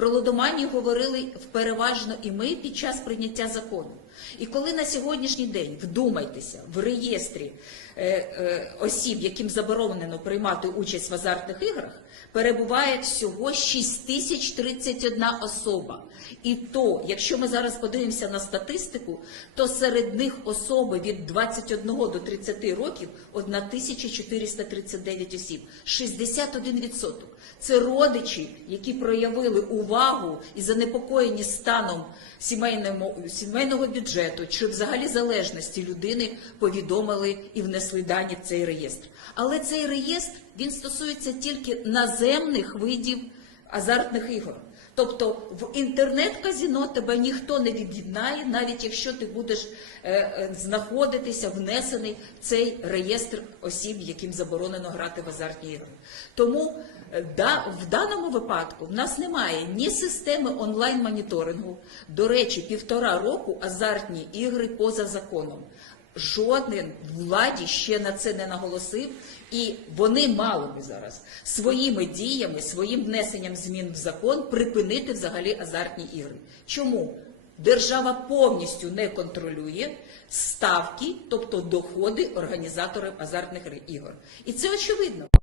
Про лудоманію говорили переважно і ми під час прийняття закону. І коли на сьогоднішній день, вдумайтеся, в реєстрі е, е, осіб, яким заборонено приймати участь в азартних іграх, перебуває всього 6031 особа. І то, якщо ми зараз подивимося на статистику, то серед них особи від 21 до 30 років 1439 осіб, 61%. Це родичі, які проявили увагу і занепокоєні станом сімейного, сімейного бюджету чи взагалі залежності людини, повідомили і внесли дані в цей реєстр. Але цей реєстр він стосується тільки наземних видів азартних ігор. Тобто в інтернет-казіно тебе ніхто не від'єднає, навіть якщо ти будеш е, е, знаходитися внесений в цей реєстр осіб, яким заборонено грати в азартні ігри. Тому е, да, в даному випадку в нас немає ні системи онлайн-моніторингу. До речі, півтора року азартні ігри поза законом. Жоден владі ще на це не наголосив, і вони мали би зараз своїми діями, своїм внесенням змін в закон припинити взагалі азартні ігри. Чому? Держава повністю не контролює ставки, тобто доходи організаторів азартних ігор. І це очевидно.